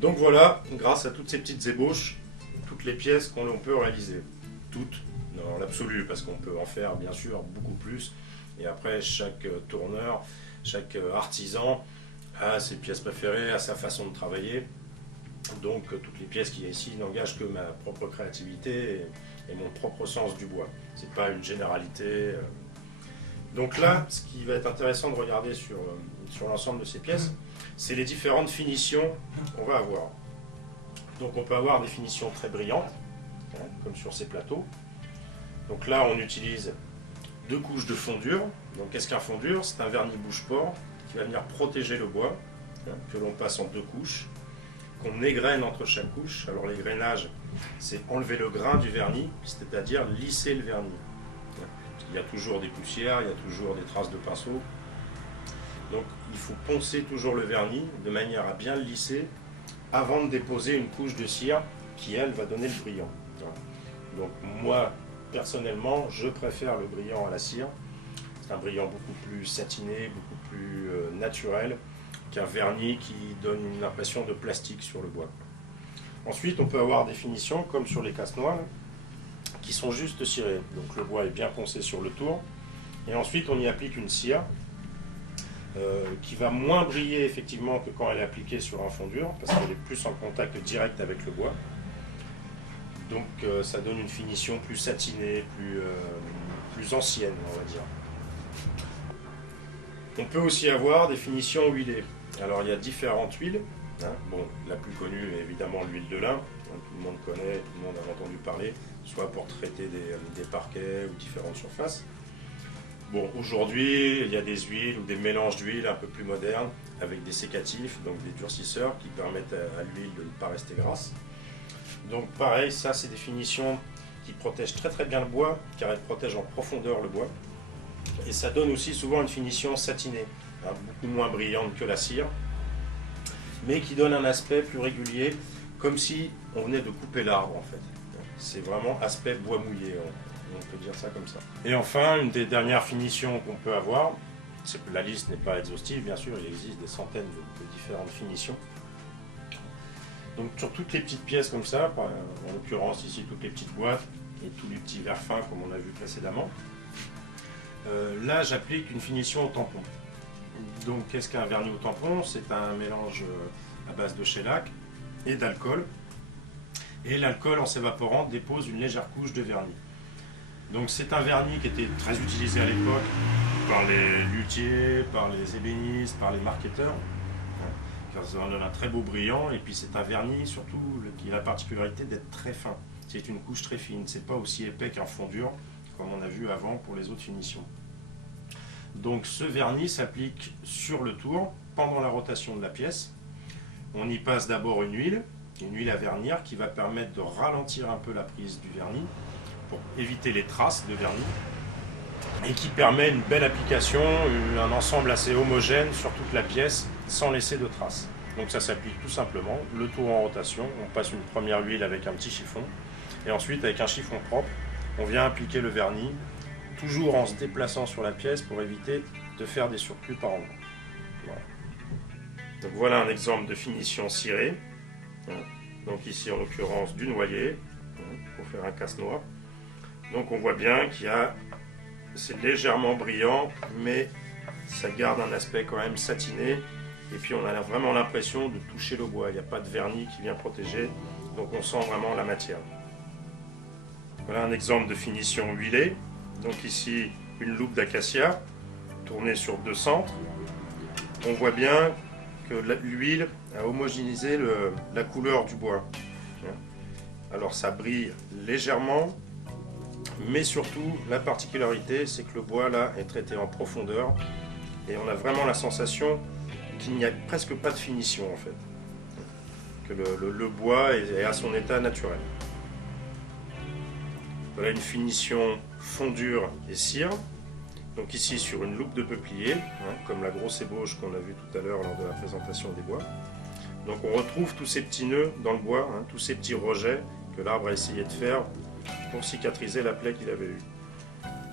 Donc voilà, grâce à toutes ces petites ébauches, toutes les pièces qu'on peut réaliser. Toutes, dans l'absolu, parce qu'on peut en faire bien sûr beaucoup plus. Et après, chaque tourneur, chaque artisan a ses pièces préférées, a sa façon de travailler. Donc toutes les pièces qu'il y a ici n'engagent que ma propre créativité et mon propre sens du bois. C'est pas une généralité. Donc là, ce qui va être intéressant de regarder sur l'ensemble de ces pièces, c'est les différentes finitions qu'on va avoir. Donc on peut avoir des finitions très brillantes, hein, comme sur ces plateaux. Donc là, on utilise 2 couches de fondure. Donc qu'est-ce qu'un fondure? C'est un vernis bouche-port qui va venir protéger le bois, hein, que l'on passe en 2 couches, qu'on égrène entre chaque couche. Alors l'égrainage, c'est enlever le grain du vernis, c'est-à-dire lisser le vernis. Il y a toujours des poussières, il y a toujours des traces de pinceau. Donc il faut poncer toujours le vernis de manière à bien le lisser avant de déposer une couche de cire qui, elle, va donner le brillant. Donc moi, personnellement, je préfère le brillant à la cire. C'est un brillant beaucoup plus satiné, beaucoup plus naturel qu'un vernis qui donne une impression de plastique sur le bois. Ensuite, on peut avoir des finitions comme sur les casse-noix qui sont juste cirées. Donc le bois est bien poncé sur le tour. Et ensuite, on y applique une cire qui va moins briller effectivement que quand elle est appliquée sur un fondure, parce qu'elle est plus en contact direct avec le bois. Donc ça donne une finition plus satinée, plus ancienne, on va dire. On peut aussi avoir des finitions huilées. Alors il y a différentes huiles. Hein. Bon, la plus connue est évidemment l'huile de lin. Tout le monde connaît, tout le monde a entendu parler, soit pour traiter des parquets ou différentes surfaces. Bon, aujourd'hui, il y a des huiles ou des mélanges d'huiles un peu plus modernes, avec des sécatifs, donc des durcisseurs qui permettent à l'huile de ne pas rester grasse. Donc pareil, ça c'est des finitions qui protègent très très bien le bois, car elles protègent en profondeur le bois. Et ça donne aussi souvent une finition satinée, hein, beaucoup moins brillante que la cire, mais qui donne un aspect plus régulier, comme si on venait de couper l'arbre en fait. C'est vraiment aspect bois mouillé, on peut dire ça comme ça. Et enfin, une des dernières finitions qu'on peut avoir, la liste n'est pas exhaustive bien sûr, il existe des centaines de différentes finitions. Donc sur toutes les petites pièces comme ça, en l'occurrence ici toutes les petites boîtes et tous les petits verres fins comme on a vu précédemment, là j'applique une finition au tampon. Donc qu'est-ce qu'un vernis au tampon? C'est un mélange à base de shellac et d'alcool. Et l'alcool en s'évaporant dépose une légère couche de vernis. Donc c'est un vernis qui était très utilisé à l'époque par les luthiers, par les ébénistes, par les marketeurs. Car ça donne un très beau brillant, et puis c'est un vernis surtout qui a la particularité d'être très fin. C'est une couche très fine, c'est pas aussi épais qu'un fondure comme on a vu avant pour les autres finitions. Donc ce vernis s'applique sur le tour pendant la rotation de la pièce. On y passe d'abord une huile à vernir qui va permettre de ralentir un peu la prise du vernis pour éviter les traces de vernis et qui permet une belle application, un ensemble assez homogène sur toute la pièce sans laisser de traces. Donc ça s'applique tout simplement, le tour en rotation, on passe une première huile avec un petit chiffon et ensuite avec un chiffon propre, on vient appliquer le vernis toujours en se déplaçant sur la pièce pour éviter de faire des surplus par endroit. Voilà. Donc voilà un exemple de finition cirée. Donc ici en l'occurrence du noyer pour faire un casse-noix. Donc on voit bien c'est légèrement brillant, mais ça garde un aspect quand même satiné. Et puis on a vraiment l'impression de toucher le bois. Il n'y a pas de vernis qui vient protéger, donc on sent vraiment la matière. Voilà un exemple de finition huilée. Donc ici une loupe d'acacia tournée sur 2 centres. On voit bien que l'huile a homogénéisé la couleur du bois. Alors ça brille légèrement, mais surtout la particularité c'est que le bois là est traité en profondeur et on a vraiment la sensation qu'il n'y a presque pas de finition en fait, que le bois est à son état naturel. Voilà une finition fondure et cire. Donc ici sur une loupe de peuplier, comme la grosse ébauche qu'on a vue tout à l'heure lors de la présentation des bois. Donc on retrouve tous ces petits nœuds dans le bois, tous ces petits rejets que l'arbre a essayé de faire pour cicatriser la plaie qu'il avait eue.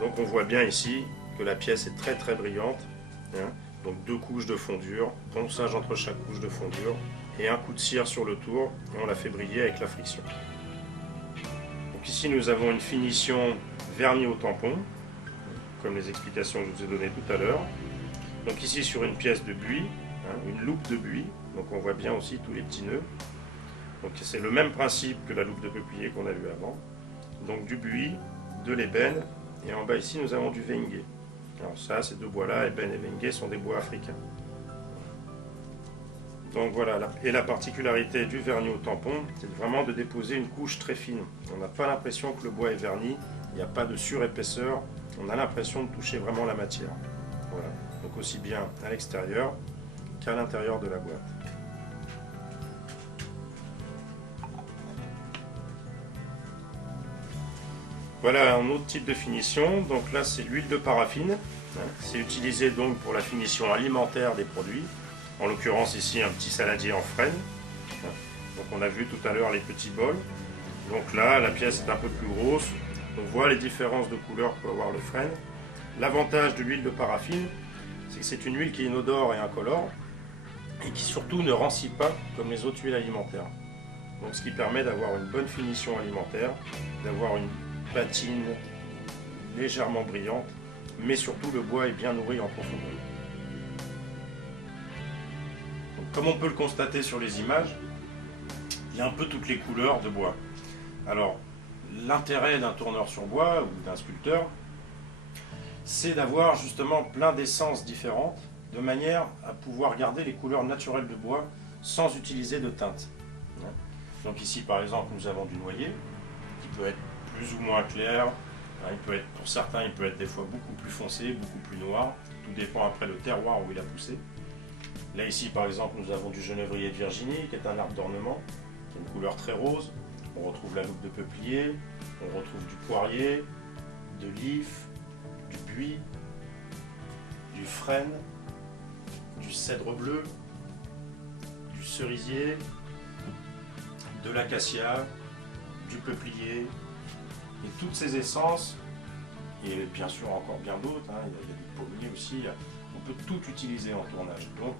Donc on voit bien ici que la pièce est très très brillante, Donc 2 couches de fondure, ponçage entre chaque couche de fondure et un coup de cire sur le tour et on la fait briller avec la friction. Donc ici nous avons une finition vernis au tampon, comme les explications que je vous ai données tout à l'heure. Donc ici sur une pièce de buis, une loupe de buis, donc on voit bien aussi tous les petits nœuds. Donc c'est le même principe que la loupe de peuplier qu'on a vu avant. Donc du buis, de l'ébène, et en bas ici nous avons du wenge. Alors ça, ces 2 bois-là, ébène et wenge, sont des bois africains. Donc voilà, et la particularité du vernis au tampon, c'est vraiment de déposer une couche très fine. On n'a pas l'impression que le bois est verni, il n'y a pas de surépaisseur, on a l'impression de toucher vraiment la matière. Voilà, donc aussi bien à l'extérieur qu'à l'intérieur de la boîte. Voilà un autre type de finition, donc là c'est l'huile de paraffine, c'est utilisé donc pour la finition alimentaire des produits, en l'occurrence ici un petit saladier en frêne, donc on a vu tout à l'heure les petits bols, donc là la pièce est un peu plus grosse, on voit les différences de couleur que peut avoir le frêne. L'avantage de l'huile de paraffine, c'est que c'est une huile qui est inodore et incolore, et qui surtout ne rancit pas comme les autres huiles alimentaires, donc ce qui permet d'avoir une bonne finition alimentaire, d'avoir une patine légèrement brillante, mais surtout le bois est bien nourri en profondeur. Donc, comme on peut le constater sur les images, il y a un peu toutes les couleurs de bois. Alors l'intérêt d'un tourneur sur bois ou d'un sculpteur, c'est d'avoir justement plein d'essences différentes, de manière à pouvoir garder les couleurs naturelles de bois sans utiliser de teinte. Donc ici par exemple nous avons du noyer, qui peut être plus ou moins clair, il peut être, pour certains il peut être des fois beaucoup plus foncé, beaucoup plus noir, tout dépend après le terroir où il a poussé. Là ici par exemple nous avons du genévrier de Virginie qui est un arbre d'ornement, qui a une couleur très rose, on retrouve la loupe de peuplier, on retrouve du poirier, de l'if, du buis, du frêne, du cèdre bleu, du cerisier, de l'acacia, du peuplier, et toutes ces essences, et bien sûr encore bien d'autres, il y a du pommier aussi, on peut tout utiliser en tournage. Donc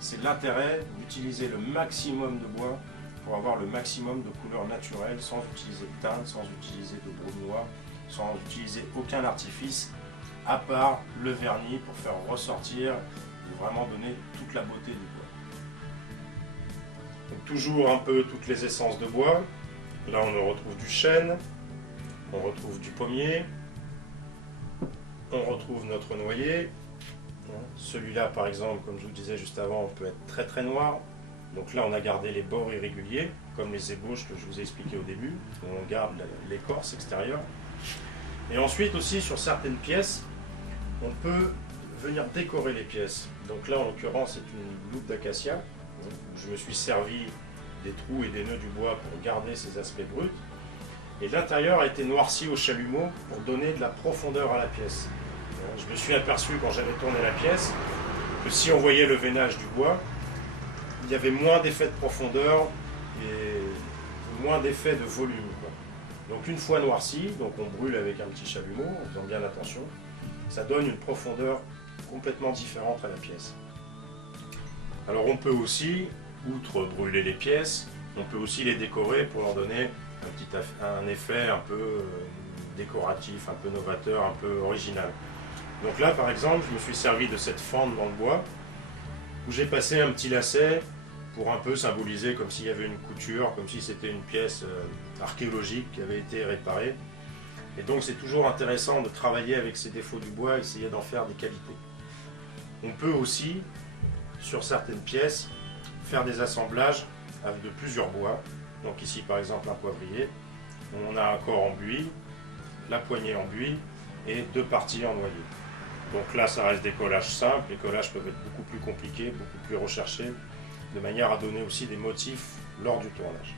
c'est l'intérêt d'utiliser le maximum de bois pour avoir le maximum de couleurs naturelles sans utiliser de teinte, sans utiliser de brume noir, sans utiliser aucun artifice, à part le vernis pour faire ressortir et vraiment donner toute la beauté du bois. Donc toujours un peu toutes les essences de bois. Là on retrouve du chêne, on retrouve du pommier, on retrouve notre noyer. Celui-là par exemple, comme je vous disais juste avant, peut être très très noir. Donc là on a gardé les bords irréguliers, comme les ébauches que je vous ai expliqué au début. On garde l'écorce extérieure. Et ensuite aussi sur certaines pièces, on peut venir décorer les pièces. Donc là en l'occurrence c'est une loupe d'acacia. Je me suis servi des trous et des nœuds du bois pour garder ces aspects bruts. Et l'intérieur a été noirci au chalumeau pour donner de la profondeur à la pièce. Je me suis aperçu quand j'avais tourné la pièce que si on voyait le veinage du bois, il y avait moins d'effet de profondeur et moins d'effet de volume. Donc une fois noirci, donc on brûle avec un petit chalumeau en faisant bien attention, ça donne une profondeur complètement différente à la pièce. Alors on peut aussi, outre brûler les pièces, on peut aussi les décorer pour leur donner un effet un peu décoratif, un peu novateur, un peu original. Donc là par exemple, je me suis servi de cette fente dans le bois, où j'ai passé un petit lacet pour un peu symboliser comme s'il y avait une couture, comme si c'était une pièce archéologique qui avait été réparée. Et donc c'est toujours intéressant de travailler avec ces défauts du bois, essayer d'en faire des qualités. On peut aussi, sur certaines pièces, faire des assemblages avec de plusieurs bois. Donc ici par exemple un poivrier, on a un corps en buis, la poignée en buis et 2 parties en noyer. Donc là ça reste des collages simples, les collages peuvent être beaucoup plus compliqués, beaucoup plus recherchés, de manière à donner aussi des motifs lors du tournage.